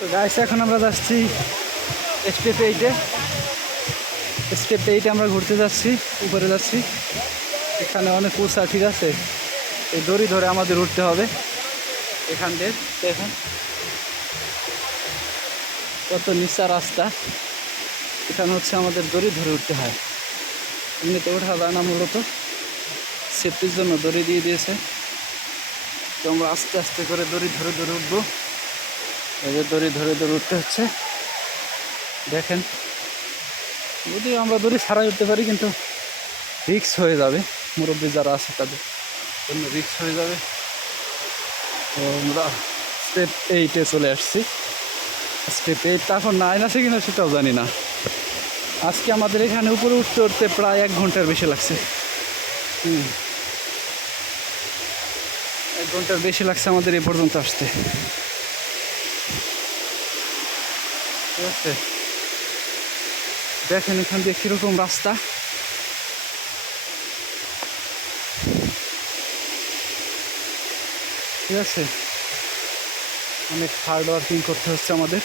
তো গাইস এখন আমরা যাচ্ছি স্টেপ 8 আমরা ঘুরতে যাচ্ছি, উপরে যাচ্ছি। এখানে অনেক উঁচা, ঠিক আছে। এই দড়ি ধরে আমাদের উঠতে হবে এখান দিয়ে। দেখেন কত নিচা রাস্তা। এখানে হচ্ছে আমাদের দড়ি ধরে উঠতে হয়, এমনিতে ওঠা যায় না। মূলত সেফটির জন্য দড়ি দিয়ে দিয়েছে। তো আমরা আস্তে আস্তে করে দড়ি ধরে ধরে উঠবো। এই যে দড়ি ধরে ধরে উঠতে হচ্ছে। দেখেন, যদিও আমরা দড়ি ছাড়াই উঠতে পারি, কিন্তু রিস্ক হয়ে যাবে। মুরব্বী যারা আছে তাদের জন্য রিস্ক হয়ে যাবে। তো আমরা স্টেপ 8-এ চলে আসছি। স্টেপ 8 এখন 9 আছে কিনা সেটাও জানি না। আজকে আমাদের এখানে উপরে উঠতে উঠতে প্রায় 1 ঘন্টার বেশি লাগছে। 1 ঘন্টার বেশি লাগছে আমাদের এ পর্যন্ত আসতে, ঠিক আছে। দেখেন এখান দিয়ে কীরকম রাস্তা। ঠিক আছে, অনেক হার্ড ওয়ার্কিং করতে হচ্ছে আমাদের।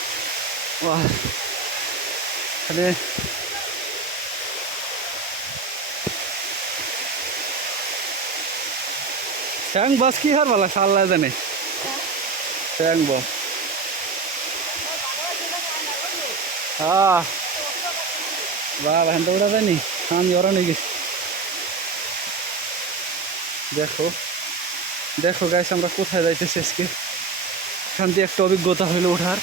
এখানে শ্যাং বাস কি হার ভালো আল্লাহ জানে। শ্যাং বম বাহ হ্যান্ড উড়া যায়নি, আমি ওরা নিয়ে গেছি। দেখো দেখো গাইস, আমরা কোথায় যাইতেছি আজকে। এখান দিয়ে একটা অভিজ্ঞতা হইলো ওঠার।